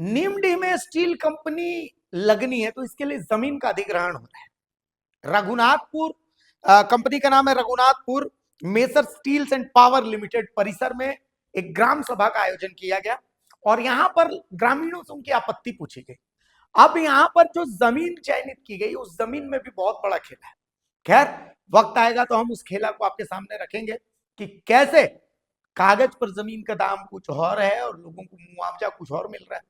नीमडी में steel company लगनी है तो इसके लिए जमीन का अधिग्रहण हो रहा है। रघुनाथपुर कंपनी का नाम है Raghunathpur Messrs Steels and Power Limited परिसर में एक ग्राम सभा का आयोजन किया गया और यहां पर ग्रामीणों से उनकी आपत्ति पूछी गई। अब यहां पर जो जमीन चयनित की गई उस जमीन में भी बहुत बड़ा खेला है। खैर वक्त आएगा तो हम उस खेला को आपके सामने रखेंगे कि कैसे कागज पर जमीन का दाम कुछ और है और लोगों को मुआवजा कुछ और मिल रहा है।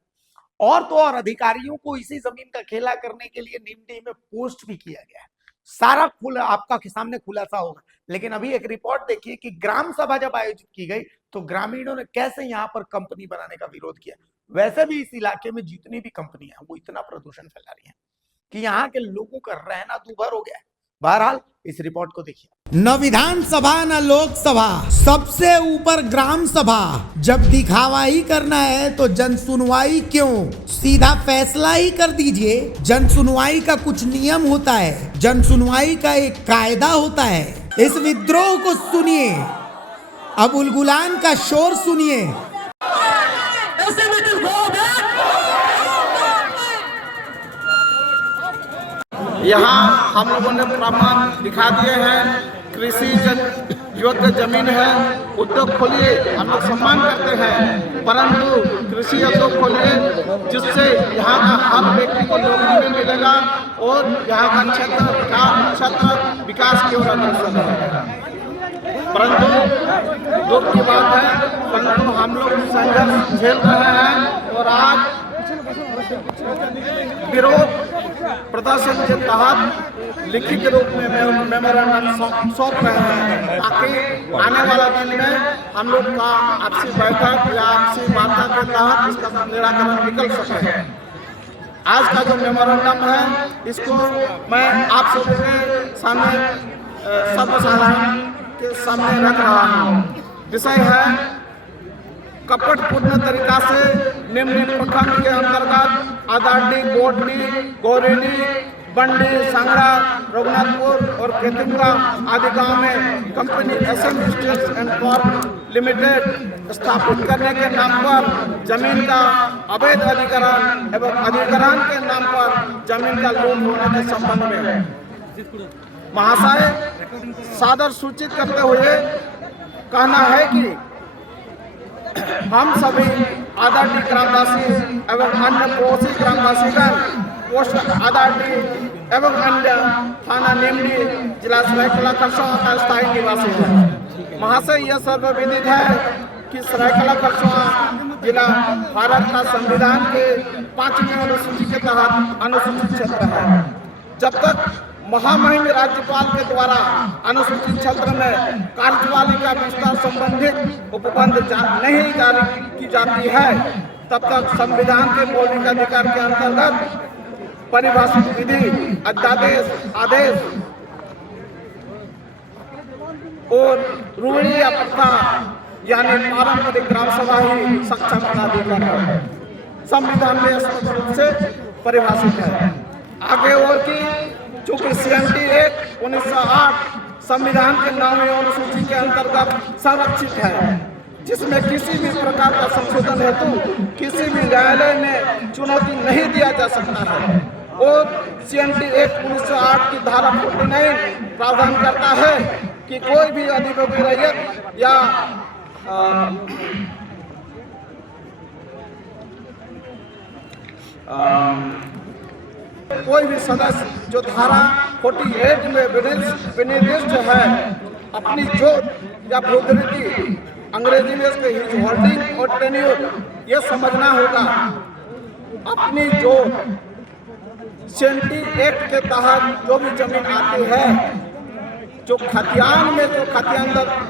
और तो और अधिकारियों को इसी जमीन का खेला करने के लिए नीमडी में पोस्ट भी किया गया है। सारा खुला आपका सामने खुलासा होगा। लेकिन अभी एक रिपोर्ट देखिए कि ग्राम सभा जब आयोजित की गई तो ग्रामीणों ने कैसे यहां पर कंपनी बनाने का विरोध किया। वैसे भी इस इलाके में जितनी भी कंपनियां वो इतना प्रदूषण फैला रही हैं कि यहाँ के लोगों का रहना दूभर हो गया है। बहरहाल इस रिपोर्ट को देखिए। न विधानसभा न लोकसभा, सबसे ऊपर ग्राम सभा। जब दिखावा ही करना है तो जन सुनवाई क्यों, सीधा फैसला ही कर दीजिए। जन सुनवाई का कुछ नियम होता है, जन सुनवाई का एक कायदा होता है। इस विद्रोह को सुनिए, अबुल गुलान का शोर सुनिए। यहाँ हम लोगों ने प्रमाण दिखा दिए हैं। कृषि योग्य जमीन है, उद्योग खोलिए, हम लोग सम्मान करते हैं, परंतु कृषि उद्योग खोलिए जिससे यहाँ का हर व्यक्ति को नौकरी मिलेगा और यहाँ का क्षेत्र विकास की ओर अग्रसर है। परंतु दुख की बात है, परंतु हम लोग संघर्ष झेल रहे हैं और आज विरोध प्रदर्शन के तहत लिखित रूप में मेमोरेंडम सौंप रहे हैं ताकि आने वाला दिन में हम लोग का आपसी बैठक या आपसी वार्ता के तहत इसका निराकरण निकल सके। आज का जो मेमोरेंडम है इसको मैं आप सबके सामने सर्वसाधारण के सामने रख रहा हूँ। विषय है कपटपूर्ण तरीका से निम्न प्रखंड के अंतर्गत आदाडी, बोटनी, गोरेनी, बंडी, सांगड़ा, रघुनाथपुर और केतुंगा आदि गांव में company SM Steels and Power Limited स्थापित करने के नाम पर जमीन का अवैध अधिग्रहण एवं अधिग्रहण के नाम पर जमीन का लूट होने के संबंध में महाशय सादर सूचित करते हुए कहना है कि हम सभी आदाडी ग्रामवासी एवं अन्य पड़ोसी ग्रामवासीगण पोस्ट आदाडी एवं अन्य थाना नीमडी जिला सरायकेला खरसावां का स्थायी निवासी है। महाशय यह सर्वविदित है कि सरायकेला खरसावां जिला भारत का संविधान के 5वीं अनुसूची के तहत अनुसूचित क्षेत्र है। जब तक महामहिम राज्यपाल के द्वारा अनुसूचित क्षेत्र में कार्यपालिका विस्तार संबंधित उपबंध नहीं जारी की जाती है तब तक संविधान के मौलिक अधिकार के अंतर्गत परिभाषित विधि, अध्यादेश, आदेश और रूढ़ी या प्रथा यानी पारंपरिक ग्राम सभा ही सक्षम प्राधिकार है। संविधान में स्पष्ट रूप से परिभाषित है। आगे और की चूंकि CMT एक्ट 1908 संविधान के 9वीं अनुसूची के अंतर्गत संरक्षित है, जिसमें किसी भी प्रकार का संशोधन हेतु किसी भी न्यायालय में चुनौती नहीं दिया जा सकता है। और CMT एक्ट 1908 की धारा 49 प्रावधान करता है कि कोई भी अधिभोगी रैयत या कोई भी सदस्य जो धारा 48 में विनिर्दिष्ट है अपनी जोत या प्रोग्रेटी, अंग्रेजी में इसके हिज होल्डिंग और टेन्योर ये समझना होगा। अपनी जोत CMT एक्ट के तहत जो भी जमीन आती है, जो खतियान में जो खतियान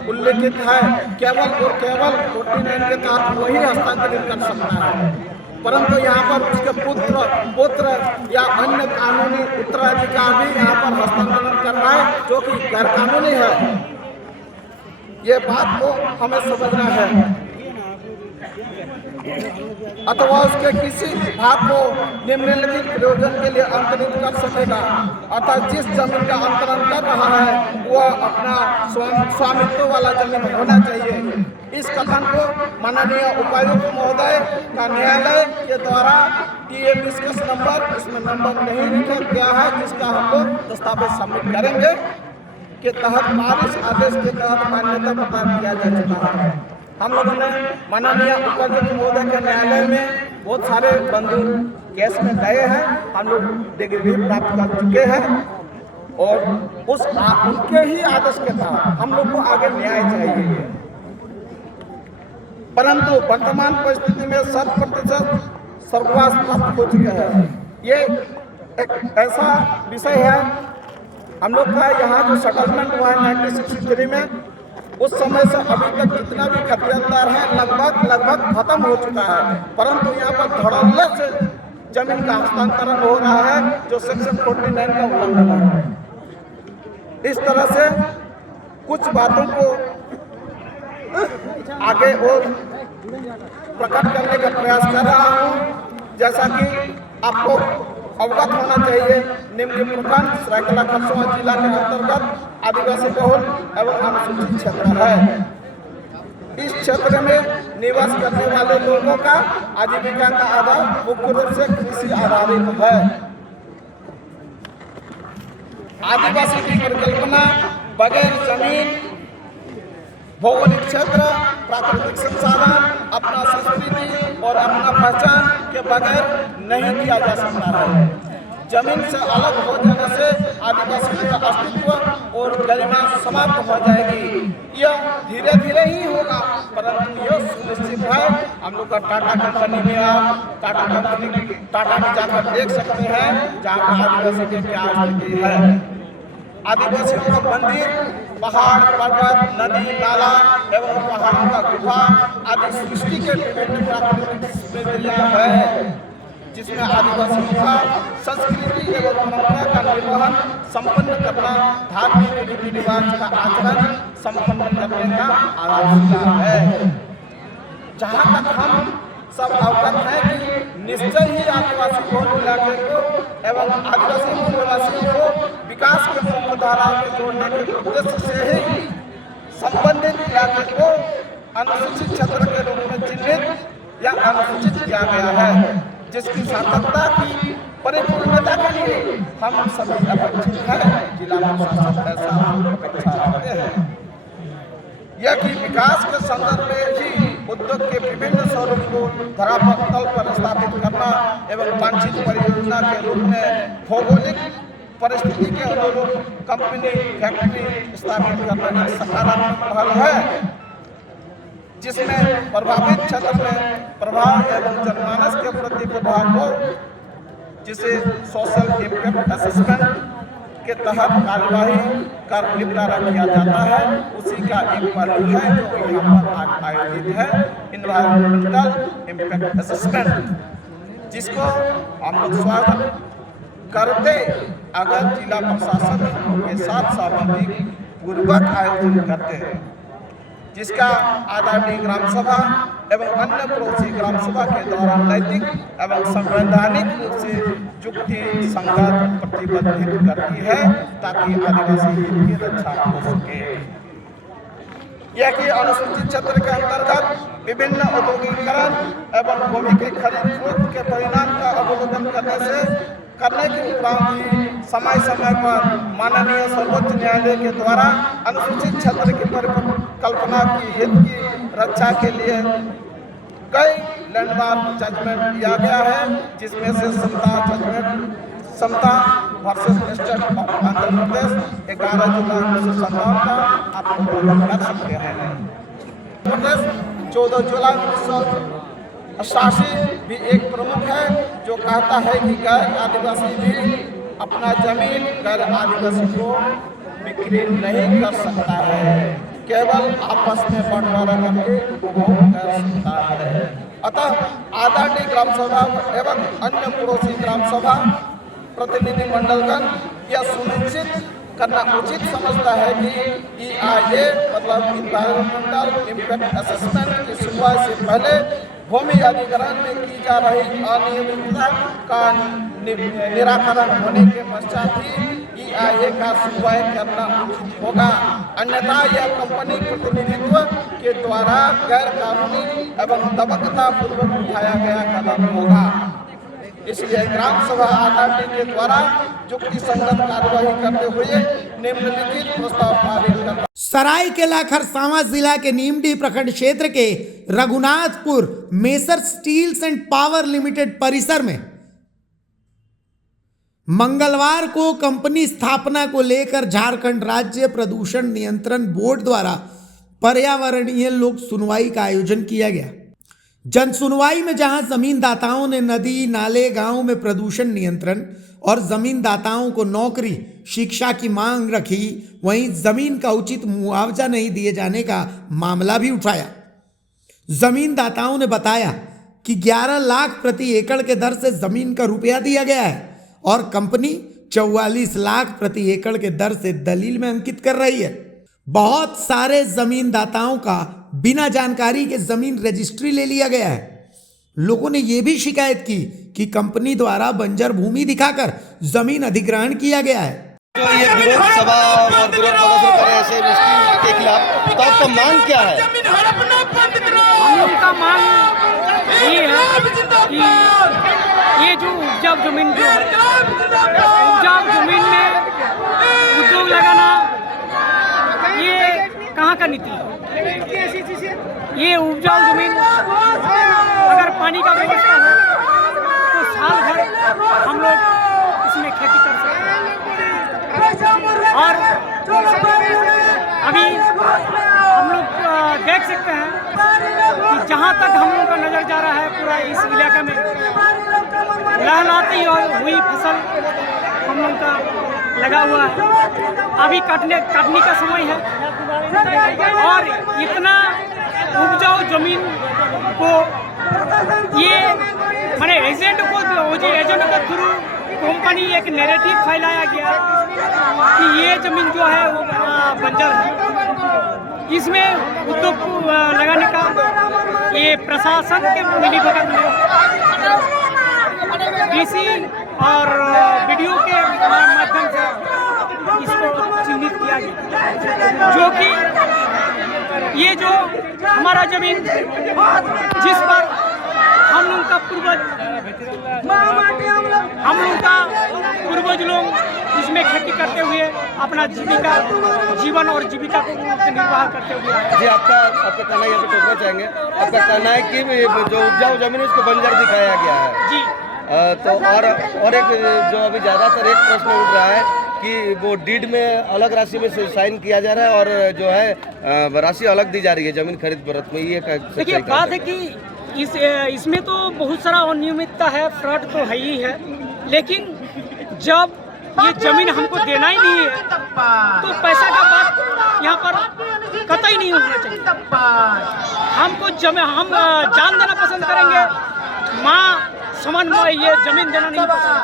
उल्लेखित है, केवल और केवल 49 के तहत वही हस्तांतरित कर सकता है। परंतु यहाँ पर उसके पुत्र या अन्य कानूनी उत्तराधिकार भी यहाँ पर हस्तांतरण कर रहा है जो कि गैर कानूनी है। ये बात को हमें समझना है। अथवा उसके किसी भाग को निम्नलिखित प्रयोजन के लिए अंतरित कर सकेगा। अतः जिस जमीन का अंतरण कर रहा है वह अपना स्वामित्व वाला जमीन होना चाहिए। इस कथन को माननीय उपायुक्त महोदय का न्यायालय के द्वारा TMSS नंबर, इसमें नंबर नहीं लिखा गया है, जिसका हम लोग दस्तावेज सबमिट करेंगे के तहत बारिश आदेश के तहत मान्यता प्रदान किया जा चुका है। हम लोगों ने माननीय उपायुक्त महोदय के न्यायालय में बहुत सारे बंधु केस में गए हैं, हम लोग डिग्री प्राप्त कर चुके हैं और उनके ही आदेश के तहत हम लोग को आगे न्याय चाहिए। परंतु वर्तमान परिस्थिति में 100% स्वर्गवास प्राप्त हो चुके हैं। ये एक ऐसा विषय है, हम लोग का यहाँ जो सेटलमेंट हुआ है 1963 में, उस समय से अभी तक जितना भी खतियानदार है लगभग खत्म हो चुका है, परंतु यहाँ पर धड़ल्ले से जमीन का हस्तांतरण हो रहा है जो सेक्शन 49 का उल्लंघन है। इस तरह से कुछ बातों को आगे और प्रकट करने का प्रयास कर रहा हूँ। जैसा कि आपको अवगत होना चाहिए, निम्न प्रखंड सरायकेला खरसावां जिला के अंतर्गत आदिवासी बहुल एवं अनुसूचित क्षेत्र है। इस क्षेत्र में निवास करने वाले लोगों का आजीविका का आधार मुख्य रूप से कृषि आधारित है। आदिवासी की परिकल्पना बगैर जमीन, भौगोलिक क्षेत्र, प्राकृतिक संसाधन, अपना संस्कृति और अपना पहचान के बगैर नहीं किया जा सकता है। जमीन से अलग हो जाने से आदिवासी का अस्तित्व और गरिमा समाप्त हो जाएगी। यह धीरे धीरे ही होगा, परंतु यह सुनिश्चित है। हम लोग का टाटा कंपनी में आप टाटा में जाकर देख सकते हैं जहाँ पर आदिवासी की क्या स्थिति है। आदिवासियों का मंदिर, पहाड़, पर्वत, नदी, नाला एवं पहाड़ों का गुफा आदि सृष्टि के विभिन्न प्राकृतिक स्मृतियाँ हैं, जिसमें आदिवासियों का संस्कृति एवं परंपरा का निर्वहन संपन्न करना, धार्मिक रीति रिवाज का आचरण संपन्न करने का आधारशिला है। जहाँ तक हम सब अवगत हैं कि निश्चय ही आदिवासी बहुल इलाके को एवं आदिवासी मूल निवासियों को विकास के मुख्य धारा में जोड़ने के उद्देश्य से ही संबंधित इलाके को अनुसूचित क्षेत्र के रूप में चिन्हित या अनुसूचित किया गया है, जिसकी सार्थकता की परिपूर्णता के लिए हम सभी अपेक्षित हैं। जिला प्रशासन ऐसा अपेक्षा रखते हैं। यह कि विकास के संदर्भ में ही उद्योग के विभिन्न स्वरूप को धरातल पर स्थापित करना एवं वांछित परियोजना के रूप में भौगोलिक परिस्थिति के अनुरूप कंपनी, फैक्ट्री स्थापित करना एक सकारात्मक पहल है, जिसमें प्रभावित क्षेत्र में प्रभाव एवं जनमानस के प्रति प्रभाव को, जिसे सोशल इम्पैक्ट असेसमेंट के तहत कार्यवाही कर निपटारा किया जाता है, उसी का एक पहलू है जो यहाँ पर आज आयोजित है, इन्वायरमेंटल इम्पैक्ट असेसमेंट, जिसको हम लोग स्वागत करते अगर जिला प्रशासन के साथ सामाजिक पूर्वक आयोजन करते हैं, जिसका आदरणीय ग्राम सभा एवं अन्य पड़ोसी ग्राम सभा के द्वारा नैतिक एवं संवैधानिक रूप से युक्ति संगत प्रतिबद्धित करती है, ताकि आदिवासी हित की रक्षा हो सके। यह कि अनुसूचित क्षेत्र के अंतर्गत विभिन्न औद्योगिकीकरण एवं भूमि के खरीद के परिणाम का अवलोकन करने के उपरांत ही समय समय पर माननीय सर्वोच्च न्यायालय के द्वारा अनुसूचित क्षेत्र की परिकल्पना की हित की रक्षा के लिए कई लैंडमार्क जजमेंट दिया गया है, जिसमें से समता versus state of Andhra Pradesh 11 जुलाई 1957 का आप लोग कर सकते हैं। प्रदेश 14 जुलाई 1988 भी एक प्रमुख है जो कहता है कि गैर आदिवासी भी अपना जमीन गैर आदिवासी को बिक्री नहीं कर सकता है, केवल आपस में बंटवारा करके उपभोग कर सकता है। अतः आदरणीय ग्राम सभा एवं अन्य पड़ोसी ग्राम सभा प्रतिनिधि मंडलगण यह सुनिश्चित करना उचित समझता है कि EIA मतलब इन्वायरमेंटल इम्पैक्ट असेसमेंट की शुरुआत से पहले भूमि अधिग्रहण में की जा रही अनियमितता का निराकरण होने के पश्चात ही एक सुनवाई करना उचित होगा, अन्यथा यह कंपनी प्रतिनिधित्व के द्वारा गैर कानूनी एवं दबकतापूर्वक उठाया गया कदम होगा। इसलिए ग्राम सभा अथॉरिटी के द्वारा युक्ति संगत कार्यवाही करते हुए निम्नलिखित प्रस्ताव पारित करना। सरायकेला खरसावां जिला के नीमडी प्रखंड क्षेत्र के Raghunathpur Messrs Steels and Power Limited परिसर में मंगलवार को कंपनी स्थापना को लेकर झारखंड राज्य प्रदूषण नियंत्रण बोर्ड द्वारा पर्यावरणीय लोक सुनवाई का आयोजन किया गया। जन सुनवाई में जहां जमीनदाताओं ने नदी नाले गांव में प्रदूषण नियंत्रण और जमीनदाताओं को नौकरी शिक्षा की मांग रखी, वहीं जमीन का उचित मुआवजा नहीं दिए जाने का मामला भी उठाया। जमीनदाताओं ने बताया कि 11 लाख प्रति एकड़ के दर से जमीन का रुपया दिया गया है और कंपनी 44 लाख प्रति एकड़ के दर से दलील में अंकित कर रही है। बहुत सारे जमीनदाताओं का बिना जानकारी के जमीन रजिस्ट्री ले लिया गया है। लोगों ने यह भी शिकायत की कि कंपनी द्वारा बंजर भूमि दिखाकर जमीन अधिग्रहण किया गया है। तो ये विरोध सभा और विरोध प्रदर्शन कर रहे हैं ऐसे मिस्त्री के खिलाफ, तो आपका मांग क्या है? हम लोग का मांग ये है कि ये जो उपजाऊ जमीन जो है, उपजाऊ जमीन में उद्योग लगाना ये कहाँ का नीति है? ये उपजाऊ जमीन अगर पानी का व्यवस्था हो तो साल भर हम लोग इसमें खेती कर सकते हैं। और अभी हम लोग देख सकते हैं कि जहाँ तक हम लोग का नजर जा रहा है पूरा इस इलाके में लहलहाती हुई फसल हम लोग का लगा हुआ है। अभी काटने का समय है और इतना उपजाऊ जमीन को ये माने एजेंट के थ्रू कंपनी एक नैरेटिव फैलाया गया कि ये जमीन जो है वो बंजर है। इसमें उद्योग को लगाने का ये प्रशासन के मिलीभगत में डीसी और वीडियो के माध्यम से इसको चिन्हित किया गया, जो कि ये जो हमारा जमीन जिस पर हम लोग का पूर्वज लोग इसमें खेती करते हुए अपना जीवन और जीविका को निर्वाह करते हुए। जी आपका कहना यहाँ पे टोकना चाहेंगे, आपका कहना है कि जो उपजाऊ जमीन है उसको बंजर दिखाया गया है जी। तो और एक जो अभी ज़्यादातर एक प्रश्न उठ रहा है कि वो डीड में अलग राशि में साइन किया जा रहा है और जो है राशि अलग दी जा रही है जमीन खरीद फरोख्त में। ये देखिए बात है कि इसमें तो बहुत सारा अनियमितता है, फ्रॉड तो है ही है, लेकिन जब ये जमीन हमको देना ही नहीं है तो पैसा का बात यहाँ पर कतई नहीं होना चाहिए। हमको हम जान देना पसंद करेंगे, माँ समान ये जमीन देना नहीं पसंद,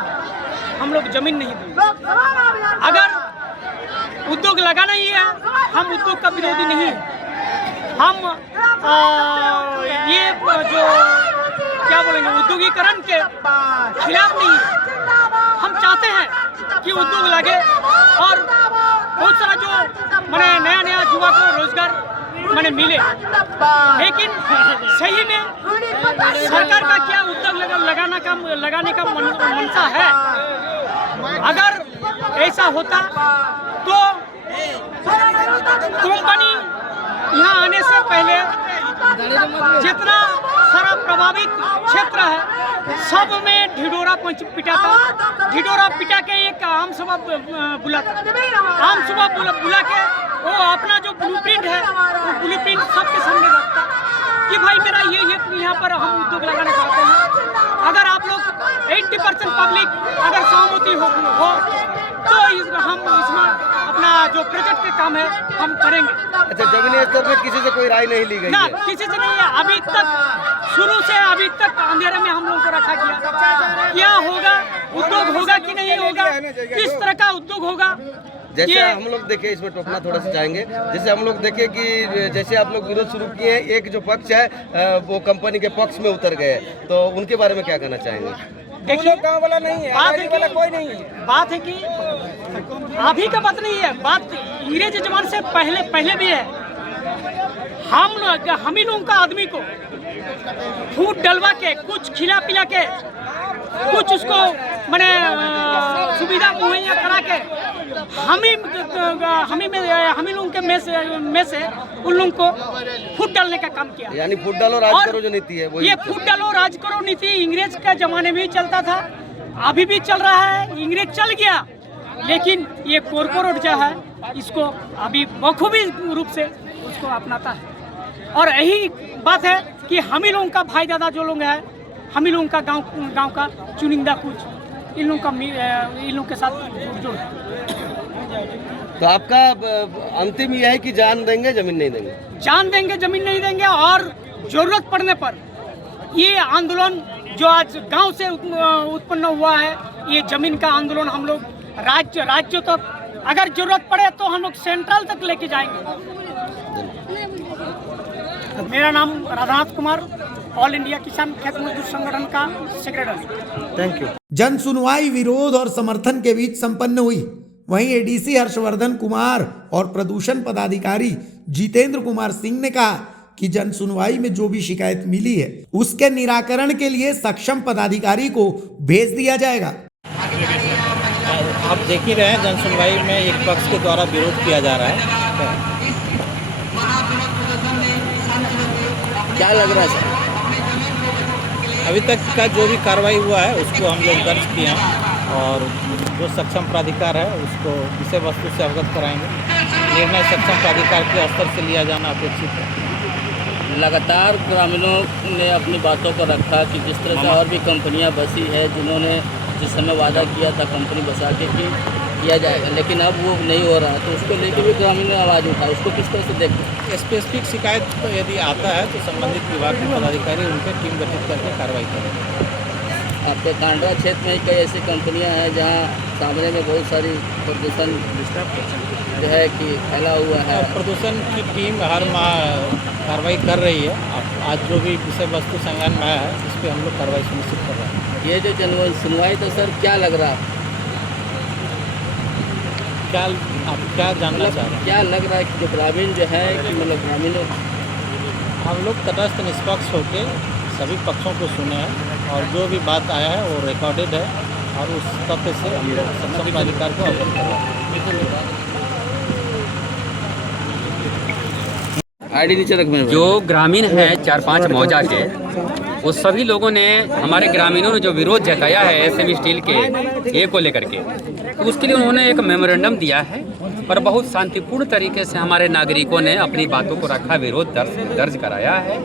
हम लोग जमीन नहीं देंगे। अगर उद्योग लगाना ही है, हम उद्योग का विरोधी नहीं है, हम ये जो क्या बोलेंगे उद्योगीकरण के खिलाफ नहीं है। हम चाहते हैं कि उद्योग लगे और बहुत सारा जो माने नया युवा को रोजगार माने मिले, लेकिन सही में सरकार का क्या उद्योग लगाने का मनसा है? अगर ऐसा होता तो कंपनी यहाँ आने से पहले जितना सारा प्रभावित क्षेत्र है सब में ढिढोरा पिटा था। ढिढोरा पिटा के एक आम सभा बुलाता, आम सभा बुला के वो अपना जो ब्लूप्रिंट है वो ब्लूप्रिंट सबके सामने रखता कि भाई मेरा ये यहाँ पर हम उद्योग लगाना चाहते हैं। अगर आप लोग 80% पब्लिक अगर सहमति हो तो हम इसमें अपना जो प्रोजेक्ट के काम है हम करेंगे। अच्छा, जमीनी स्तर में किसी से कोई राय नहीं ली गई ना, है? किसी से नहीं है। अभी तक शुरू से अभी तक अंधेरे में हम लोगों को रखा गया। क्या होगा, उद्योग होगा कि नहीं होगा, किस तरह का उद्योग होगा? जैसे हम लोग देखे, इसमें टोकना थोड़ा सा चाहेंगे, जैसे हम लोग देखे कि जैसे आप लोग विरोध शुरू किए, एक जो पक्ष है वो कंपनी के पक्ष में उतर गए, तो उनके बारे में क्या कहना चाहेंगे? देखिए गाँव वाला नहीं है, बात है वाला कि कोई नहीं है। बात है कि अभी का बात नहीं है, बात अंग्रेज जमाने से पहले भी है। हम ही लोगों का आदमी को फूड डलवा के कुछ खिला पिला के कुछ उसको मैंने सुविधा मुहैया करा के हम ही लोगों के में से उन लोगों को फूड डालने का काम किया। यानी फूड डालो राज और करो जो नीति है ये फूड डालो राज करो नीति अंग्रेज के जमाने में ही चलता था, अभी भी चल रहा है। अंग्रेज चल गया लेकिन ये कॉर्पोरेट जो है इसको अभी बखूबी रूप से उसको अपनाता है। और यही बात है कि हम ही लोगों का भाई दादा जो लोग हैं, हम ही लोगों का गांव का चुनिंदा कुछ इन लोगों के साथ जुड़ है। तो आपका अंतिम यह है कि जान देंगे जमीन नहीं देंगे? जान देंगे जमीन नहीं देंगे, और जरूरत पड़ने पर ये आंदोलन जो आज गांव से उत्पन्न हुआ है, ये जमीन का आंदोलन हम लोग राज्य तक अगर जरूरत पड़े तो हम लोग सेंट्रल तक लेके जाएंगे। मेरा नाम राधानाथ कुमार, ऑल इंडिया किसान खेत मजदूर संगठन का सेक्रेटरी। Thank you. जन सुनवाई विरोध और समर्थन के बीच संपन्न हुई। वहीं एडीसी हर्षवर्धन कुमार और प्रदूषण पदाधिकारी जितेंद्र कुमार सिंह ने कहा कि जन सुनवाई में जो भी शिकायत मिली है उसके निराकरण के लिए सक्षम पदाधिकारी को भेज दिया जाएगा। आप देख ही रहे हैं जन सुनवाई में एक पक्ष के द्वारा विरोध किया जा रहा है। क्या लग रहा है सर? अभी तक का जो भी कार्रवाई हुआ है उसको हम लोग दर्ज किए हैं और जो सक्षम प्राधिकार है उसको विषय वस्तु से अवगत कराएंगे। निर्णय सक्षम प्राधिकार के स्तर से लिया जाना अपेक्षित है। लगातार ग्रामीणों ने अपनी बातों को रखा कि जिस तरह से और भी कंपनियां बसी है जिन्होंने जिस समय वादा किया था कंपनी बसा के कि किया जाएगा, लेकिन अब वो नहीं हो रहा, तो उसको लेकर भी ग्रामीण ने आवाज़ उठाई। उसको किस तरह से देखते हैं? स्पेसिफिक शिकायत तो यदि आता है तो संबंधित विभाग के पदाधिकारी उन पर टीम गठित करके कार्रवाई करेंगे। आपके कांडरा क्षेत्र में ही कई ऐसी कंपनियां हैं जहां सामने में बहुत सारी प्रदूषण जो है कि फैला हुआ है। प्रदूषण की टीम हर माह कार्रवाई कर रही है। आज जो भी विषय वस्तु संज्ञान में आया है उस पर हम लोग कार्रवाई सुनिश्चित कर रहे हैं। ये जो सुनवाई तो सर क्या लग रहा है? आप क्या जानना चाह रहे हैं? क्या लग रहा है कि जो ग्रामीण जो है कि मतलब ग्रामीण हम लोग तटस्थ निष्पक्ष होकर सभी पक्षों को सुने हैं और जो भी बात आया है वो रिकॉर्डेड है और उस तथ्य से हम लोग सक्षम प्राधिकार को अवगत कर रहे हैं। आईडी नीचे रखने जो ग्रामीण हैं 4-5 मौजा के, वो सभी लोगों ने, हमारे ग्रामीणों ने जो विरोध जताया है एसएम स्टील के ए को लेकर के, तो उसके लिए उन्होंने एक मेमोरेंडम दिया है और बहुत शांतिपूर्ण तरीके से हमारे नागरिकों ने अपनी बातों को रखा, विरोध दर्ज कराया है।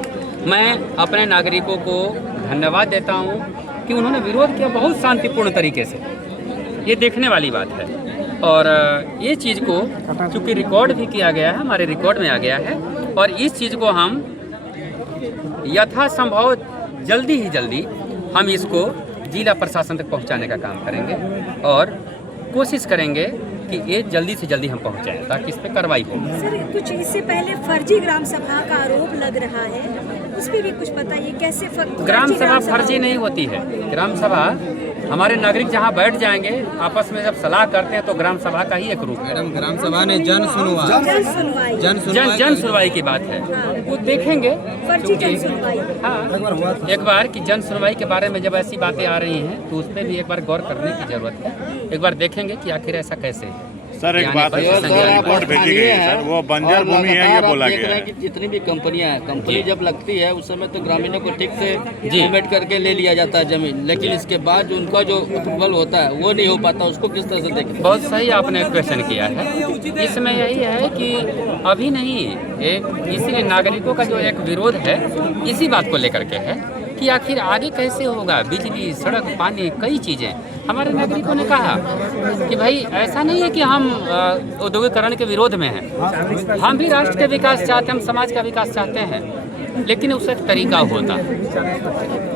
मैं अपने नागरिकों को धन्यवाद देता हूं कि उन्होंने विरोध किया बहुत शांतिपूर्ण तरीके से। ये देखने वाली बात है और ये चीज़ को चूँकि रिकॉर्ड भी किया गया है, हमारे रिकॉर्ड में आ गया है और इस चीज़ को हम यथासंभव जल्दी हम इसको जिला प्रशासन तक पहुंचाने का काम करेंगे और कोशिश करेंगे कि ये जल्दी से जल्दी हम पहुंचाएं ताकि इस पर कार्रवाई हो। सर, कुछ इससे पहले फर्जी ग्राम सभा का आरोप लग रहा है, उस पर भी कुछ बताइए कैसे ग्राम सभा फर्जी नहीं होती है। ग्राम सभा हमारे नागरिक जहां बैठ जाएंगे, आपस में जब सलाह करते हैं तो ग्राम सभा का ही एक रूप है। मैडम, ग्राम सभा ने जन सुनवाई की बात है, वो देखेंगे। फर्जी जन सुनवाई। हाँ, एक बार कि जन सुनवाई के बारे में जब ऐसी बातें आ रही हैं तो उस पर भी एक बार गौर करने की जरूरत है। एक बार देखेंगे कि आखिर ऐसा कैसे है। सर एक बात है, रिपोर्ट भेजी गई है सर, वो बंजर भूमि है ये बोला गया है कि जितनी भी कंपनियां हैं, कंपनी जब लगती है उस समय तो ग्रामीणों को ठीक से पेमेंट करके ले लिया जाता है जमीन, लेकिन इसके बाद जो उनका जो अप्रूवल होता है वो नहीं हो पाता। उसको किस तरह से देखें? बहुत सही आपने क्वेश्चन किया है। इसमें यही है कि अभी नहीं, इसीलिए नागरिकों का जो एक विरोध है इसी बात को लेकर के है कि आखिर आगे कैसे होगा। बिजली, सड़क, पानी, कई चीज़ें हमारे नागरिकों ने कहा कि भाई ऐसा नहीं है कि हम औद्योगिकरण के विरोध में हैं, हम भी राष्ट्र के विकास चाहते हैं, हम समाज का विकास चाहते हैं, लेकिन उसका एक तरीका होता है।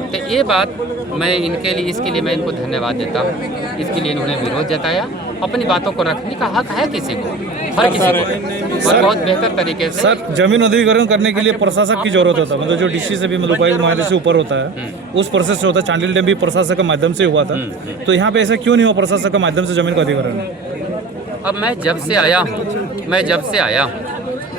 तो ये बात मैं इसके लिए मैं इनको धन्यवाद देता हूँ। इसके लिए इन्होंने विरोध जताया अपनी बातों को रखने का हक है किसी को, हर किसी को, और बहुत बेहतर तरीके से। सर, जमीन अधिग्रहण करने के लिए प्रशासक की जरूरत होता है, मतलब जो डीसी से भी मतलब उपायुक्त महोदय से ऊपर होता है, उस प्रोसेस से होता है। चांडिल डैम भी प्रशासक के माध्यम से हुआ था, तो यहाँ पे ऐसा क्यों नहीं हुआ प्रशासक के माध्यम से जमीन का अधिग्रहण? अब मैं जब से आया हूँ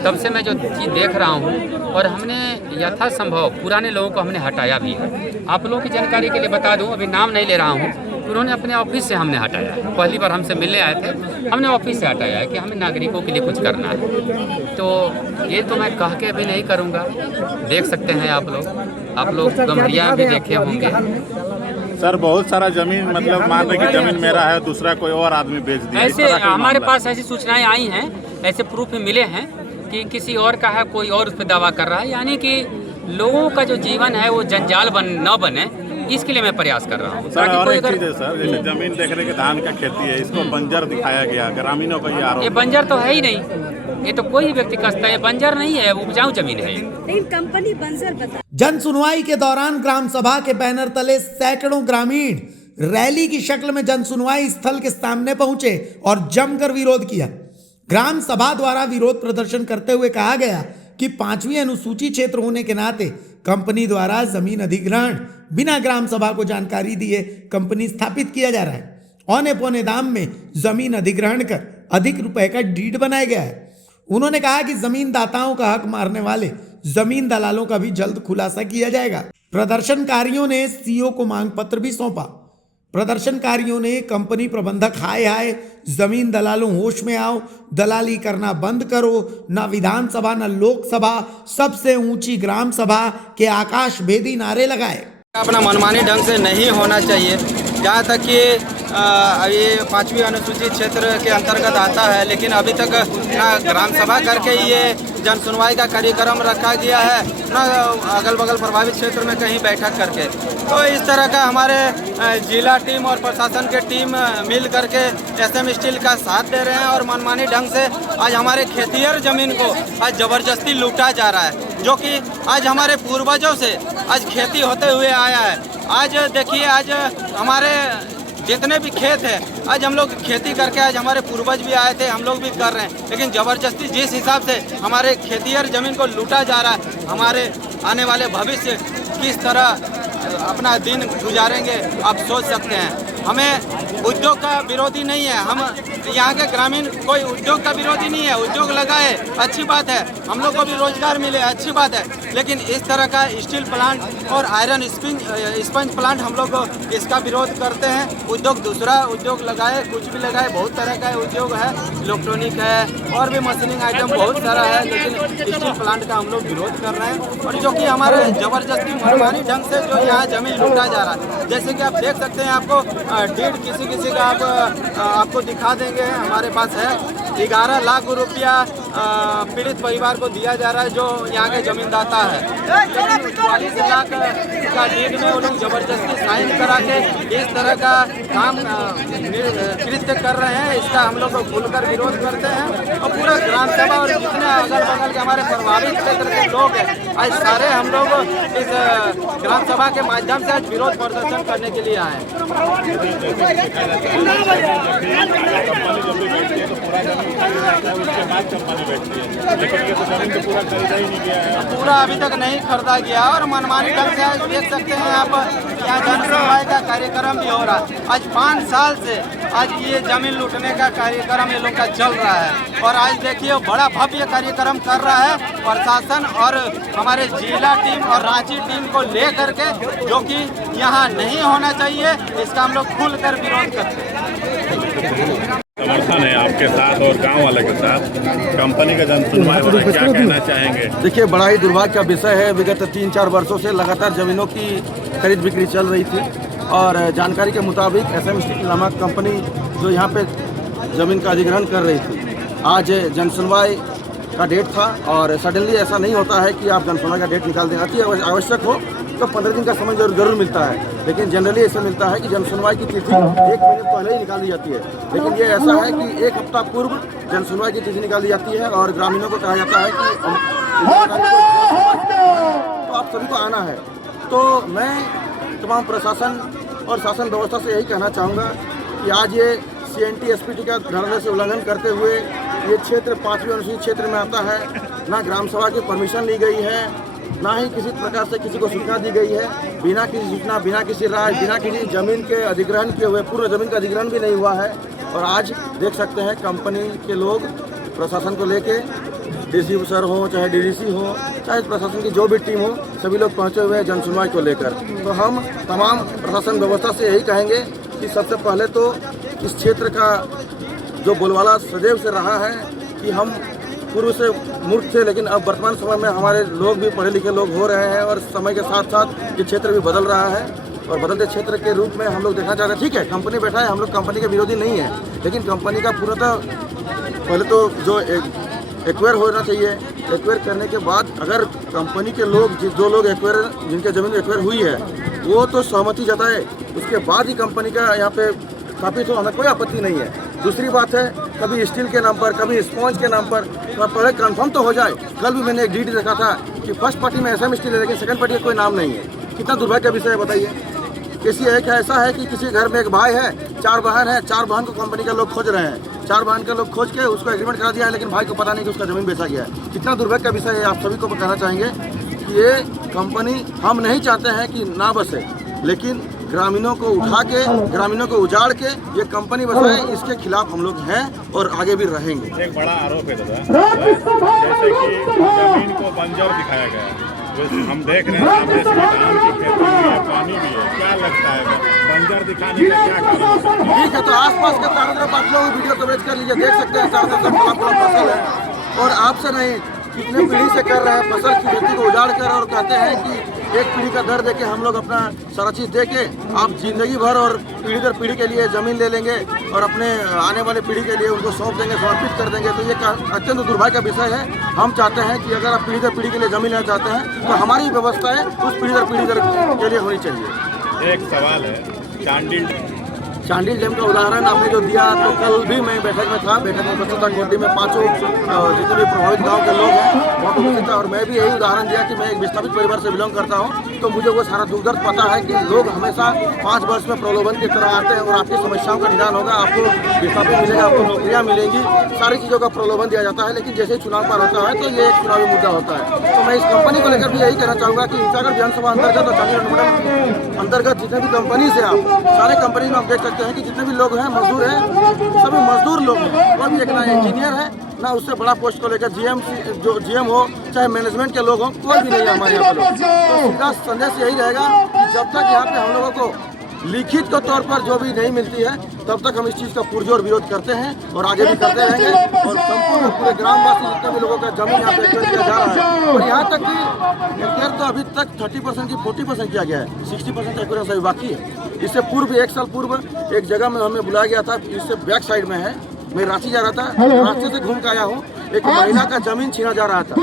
तब से मैं जो चीज़ देख रहा हूँ, और हमने यथासंभव पुराने लोगों को हमने हटाया भी है। आप लोगों की जानकारी के लिए बता दूँ, अभी नाम नहीं ले रहा हूँ, उन्होंने अपने ऑफिस से हमने हटाया है। पहली बार हमसे मिलने आए थे, हमने ऑफिस से हटाया है कि हमें नागरिकों के लिए कुछ करना है। तो ये तो मैं कह के भी नहीं करूँगा, देख सकते हैं आप लोग गम्हरिया भी देखे होंगे। सर बहुत सारा जमीन, मतलब मान रहे कि जमीन मेरा है, दूसरा कोई और आदमी बेच दिया, ऐसे हमारे पास ऐसी सूचनाएं आई हैं, ऐसे प्रूफ मिले हैं कि किसी और का है, कोई और उस पर दावा कर रहा है। यानी कि लोगों का जो जीवन है वो जंजाल न बने, इसके लिए मैं प्रयास कर रहा हूँ। सर और एक चीज़ है सर, जैसे जमीन देख रहे कि धान का खेती है, इसको बंजर दिखाया गया, ग्रामीणों का ये आरोप। ये बंजर तो है ही नहीं, ये तो कोई व्यक्ति कहता है बंजर नहीं है, उपजाऊ जमीन है। लेकिन कंपनी बंजर बता। जन सुनवाई के दौरान ग्राम सभा के बैनर तले सैकड़ों ग्रामीण रैली की शक्ल में जन सुनवाई स्थल के सामने पहुंचे और जमकर विरोध किया। ग्राम सभा द्वारा विरोध प्रदर्शन करते हुए कहा गया कि 5वीं अनुसूची क्षेत्र होने के नाते कंपनी द्वारा जमीन अधिग्रहण बिना ग्राम सभा को जानकारी दिए कंपनी स्थापित किया जा रहा है। औने पौने दाम में जमीन अधिग्रहण कर अधिक रुपए का डीड बनाया गया है। उन्होंने कहा कि जमीन दाताओं का हक मारने वाले जमीन दलालों का भी जल्द खुलासा किया जाएगा। प्रदर्शनकारियों ने सीओ को मांग पत्र भी सौंपा। प्रदर्शनकारियों ने कंपनी प्रबंधक हाय जमीन दलालों होश में आओ, दलाली करना बंद करो, ना विधानसभा ना लोकसभा, सबसे ऊंची ग्राम सभा के आकाश भेदी नारे लगाए। अपना मनमानी ढंग से नहीं होना चाहिए। जहाँ तक कि ये 5वीं अनुसूचित क्षेत्र के अंतर्गत आता है, लेकिन अभी तक ना ग्राम सभा करके ये जन सुनवाई का कार्यक्रम रखा गया है, ना अगल बगल प्रभावित क्षेत्र में कहीं बैठक करके। तो इस तरह का हमारे जिला टीम और प्रशासन के टीम मिल करके SM स्टील का साथ दे रहे हैं और मनमानी ढंग से आज हमारे खेतिहर जमीन को आज ज़बरदस्ती लूटा जा रहा है, जो कि आज हमारे पूर्वजों से आज खेती होते हुए आया है। आज देखिए, आज हमारे जितने भी खेत है, आज हम लोग खेती करके आज हमारे पूर्वज भी आए थे, हम लोग भी कर रहे हैं, लेकिन ज़बरदस्ती जिस हिसाब से हमारे खेतिहर ज़मीन को लूटा जा रहा है, हमारे आने वाले भविष्य किस तरह अपना दिन गुजारेंगे आप सोच सकते हैं। हमें उद्योग का विरोधी नहीं है, हम यहाँ के ग्रामीण कोई उद्योग का विरोधी नहीं है। उद्योग लगाए अच्छी बात है, हम लोग को भी रोजगार मिले अच्छी बात है, लेकिन इस तरह का स्टील प्लांट और आयरन स्पंज प्लांट हम लोग इसका विरोध करते हैं। उद्योग दूसरा उद्योग लगाए, कुछ भी लगाए, बहुत तरह का उद्योग है, इलेक्ट्रॉनिक है और भी मशीनिंग आइटम बहुत सारा है, लेकिन स्टील प्लांट का हम लोग विरोध कर रहे हैं। और जो कि हमारे ज़बरदस्ती मनमानी ढंग से जो यहाँ जमीन लूटा जा रहा है, जैसे कि आप देख सकते हैं, आपको डीड किसी का आपको दिखा देंगे, हमारे पास है 11 लाख रुपया पीड़ित परिवार को दिया जा रहा है, जो यहाँ के जमींदाता है। 40 लाख का डीड में वो लोग जबरदस्ती साइन करा के इस तरह का काम कृत्य कर रहे हैं। इसका हम लोग खुलकर विरोध करते हैं और पूरा ग्राम सभा और जितने अगल बगल के हमारे प्रभावित क्षेत्र के लोग हैं, आज सारे हम लोग इस ग्राम सभा के माध्यम से आज विरोध प्रदर्शन करने के लिए आए पूरा अभी तक नहीं खरीदा गया और मनमानी ढंग से आज देख सकते हैं आप, यहाँ जन सुनवाई का कार्यक्रम भी हो रहा है। आज 5 साल से आज ये जमीन लूटने का कार्यक्रम ये लोग का चल रहा है और आज देखिए बड़ा भव्य कार्यक्रम कर रहा है प्रशासन और हमारे जिला टीम और रांची टीम को ले करके, जो कि यहाँ नहीं होना चाहिए। इसका हम लोग खुलकर विरोध करते हैं। समर्थन है आपके साथ और गांव वाले के साथ कंपनी का जन सुनवाई हो रहा है, क्या कहना चाहेंगे? देखिए, बड़ा ही दुर्भाग्य का विषय है। विगत 3-4 वर्षों से लगातार जमीनों की खरीद बिक्री चल रही थी और जानकारी के मुताबिक SM स्टील नामक कंपनी जो यहाँ पे ज़मीन का अधिग्रहण कर रही थी, आज जन सुनवाई का डेट था और सडनली ऐसा नहीं होता है कि आप जन सुनवाई का डेट निकाल दें। अति आवश्यक हो तो 15 दिन का समय जरूर मिलता है, लेकिन जनरली ऐसा मिलता है कि जन सुनवाई की तिथि 1 महीने पहले ही निकाली जाती है। लेकिन ये ऐसा है कि 1 हफ्ता पूर्व जन सुनवाई की तिथि निकाली जाती है और ग्रामीणों को कहा जाता है कि तो आप सभी को आना है। तो मैं तमाम प्रशासन और शासन व्यवस्था से यही कहना चाहूँगा कि आज ये CNT-SPT का धड़ल्ले से उल्लंघन करते हुए ये क्षेत्र 5वीं अनुसूची क्षेत्र में आता है। ना ग्राम सभा की परमिशन ली गई है, ना ही किसी प्रकार से किसी को सूचना दी गई है। बिना किसी सूचना, बिना किसी राय, बिना किसी जमीन के अधिग्रहण किए हुए, पूर्ण जमीन का अधिग्रहण भी नहीं हुआ है। और आज देख सकते हैं कंपनी के लोग प्रशासन को लेके, DC सर हो चाहे DDC हो चाहे प्रशासन की जो भी टीम हो, सभी लोग पहुंचे हुए हैं जन सुनवाई को लेकर। तो हम तमाम प्रशासन व्यवस्था से यही कहेंगे कि सबसे पहले तो इस क्षेत्र का जो बोलबाला सदैव से रहा है कि हम पूर्व से मूर्ख थे, लेकिन अब वर्तमान समय में हमारे लोग भी पढ़े लिखे लोग हो रहे हैं और समय के साथ साथ ये क्षेत्र भी बदल रहा है। और बदलते क्षेत्र के रूप में हम लोग देखना चाहते हैं, ठीक है कंपनी बैठा है, हम लोग कंपनी के विरोधी नहीं है, लेकिन कंपनी का पूर्णतः पहले तो जो एक्वायर होना चाहिए। एक्वायर करने के बाद अगर कंपनी के लोग जो लोग एक्वायर, जिनके जमीन एक्वायर हुई है, वो तो सहमति जताए, उसके बाद ही कंपनी का यहाँ पे स्थापित हो, हमें कोई आपत्ति नहीं है। दूसरी बात है, कभी स्टील के नाम पर, कभी स्पॉन्ज के नाम पर, तो पहले कंफर्म तो हो जाए। कल भी मैंने एक डीडी देखा था कि फर्स्ट पार्टी में SM स्टील है, लेकिन सेकंड पार्टी का कोई नाम नहीं है। कितना दुर्भाग्य का विषय है बताइए। किसी एक ऐसा है कि किसी घर में एक भाई है, 4 बहन है, 4 बहन को कंपनी के लोग खोज रहे हैं, 4 बहन के लोग खोज के उसको एग्रीमेंट करा दिया है, लेकिन भाई को पता नहीं कि उसका जमीन बेचा गया है। कितना दुर्भाग्य का विषय है। आप सभी को कहना चाहेंगे कि ये कंपनी हम नहीं चाहते हैं कि ना बसे, लेकिन ग्रामीणों को उठा के, ग्रामीणों को उजाड़ के ये कंपनी बसाए, इसके खिलाफ हम लोग हैं और आगे भी रहेंगे। एक बड़ा आरोप है दादा, जैसे कि जमीन को बंजर दिखाया गया है, हम देख रहे हैं सामने से धान की खेती भी है, पानी भी है, क्या लगता है बंजर दिखाने का क्या कारण है? ठीक है, तो आसपास के चारों तरफ आप लोग वीडियो कवरेज कर लीजिए, देख सकते हैं चारों तरफ पूरा फसल है। और आपसे नहीं, कितने पीढ़ी से कर रहे हैं फसल की खेती को उजाड़ कर, और कहते हैं कि एक पीढ़ी का दर देके हम लोग अपना सारा चीज़ दे के आप जिंदगी भर और पीढ़ी दर पीढ़ी के लिए ज़मीन ले लेंगे और अपने आने वाले पीढ़ी के लिए उनको सौंप देंगे, समर्पित कर देंगे। तो ये अत्यंत दुर्भाग्य का विषय है। हम चाहते हैं कि अगर आप पीढ़ी दर पीढ़ी के लिए ज़मीन लेना चाहते हैं तो हमारी व्यवस्था है उस पीढ़ी दर के लिए होनी चाहिए। एक सवाल है, चांडिल डैम का उदाहरण आपने जो दिया, तो कल भी मैं बैठक में था, बैठक में उपस्थित था, कोटी में 5 जितने भी प्रभावित गांव के लोग हैं वहाँ पर उपस्थित था, और मैं भी यही उदाहरण दिया कि मैं एक विस्थापित परिवार से बिलोंग करता हूँ, तो मुझे वो सारा दुख दर्द पता है कि लोग हमेशा 5 वर्ष में प्रलोभन की तरह आते हैं और आपकी समस्याओं का निदान होगा, आपको विस्थापित मिलेगा, आपको नौकरियाँ मिलेंगी, सारी चीज़ों का प्रलोभन दिया जाता है। लेकिन जैसे ही चुनाव पार होता है तो ये एक चुनावी मुद्दा होता है। तो मैं इस कंपनी को लेकर भी यही कहना चाहूँगा कि ईसागढ़ विधानसभा अंतर्गत और चांडिल अंतर्गत जितने भी कंपनी से आप सारे कंपनी में आप देख सकते हैं कि जितने भी लोग हैं, मजदूर हैं, सभी मजदूर लोग हैं। कोई भी एक ना इंजीनियर है, ना उससे बड़ा पोस्ट को लेकर GM हो, चाहे मैनेजमेंट के लोग हों, कोई भी नहीं है हमारे यहाँ पर। तो सीधा संदेश यही रहेगा कि जब तक यहाँ पे हम लोगों को लिखित के तौर पर जो भी नहीं मिलती है, तब तक हम इस चीज़ का पुरजोर विरोध करते हैं और आगे भी करते रहेंगे। और संपूर्ण पूरे ग्रामवासी जितने भी लोगों का जमीन यहाँ पे एक्वायर किया जा रहा है, और यहाँ तक कि एक्वायर तो अभी तक 30% की 40% किया गया है, 60% एक्वायर अभी बाकी है। इससे पूर्व 1 साल पूर्व एक जगह में हमें बुलाया गया था, इससे बैक साइड में है, मैं रांची जा रहा था, रास्ते से घूम के आया हूँ, एक महिला का जमीन छीना जा रहा था।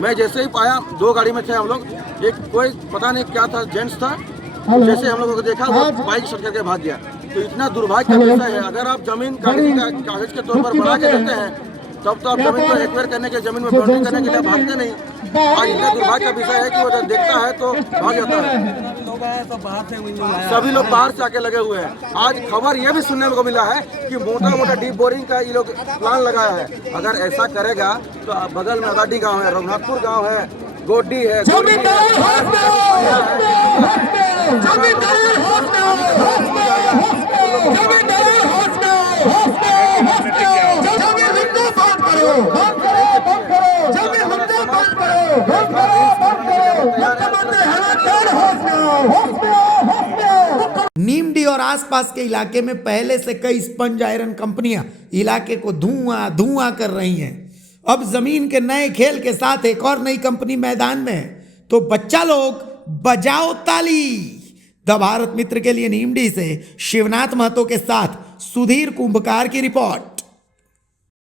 मैं जैसे ही पाया, 2 गाड़ी में थे हम लोग, एक कोई पता नहीं क्या था, जेंट्स था, जैसे हम लोगों को देखा वो बाइक शट करके भाग गया। तो इतना दुर्भाग्य का विषय है। अगर आप जमीन कागज के तौर पर बना के देते हैं, तब तो आप जमीन को एक्वायर करने के, जमीन में बाउंड्री करने के लिए भागते नहीं। आज इतना दुर्भाग्य का विषय है कि वो जब देखता है तो भाग जाता है। सभी लोग बाहर से आके लगे हुए हैं। आज खबर ये भी सुनने को मिला है कि मोटा डीप बोरिंग का ये लोग प्लान लगाया है। अगर ऐसा करेगा तो बगल में अगाडी गाँव है, रघुनाथपुर गाँव है, गोड्डी है, नीमडी और आसपास के इलाके में पहले से कई स्पंज आयरन कंपनियां इलाके को धुआं कर रही हैं। अब जमीन के नए खेल के साथ एक और नई कंपनी मैदान में है, तो बच्चा लोग बजाओ ताली। द भारत मित्र के लिए नीमडी से शिवनाथ महतो के साथ सुधीर कुंभकार की रिपोर्ट।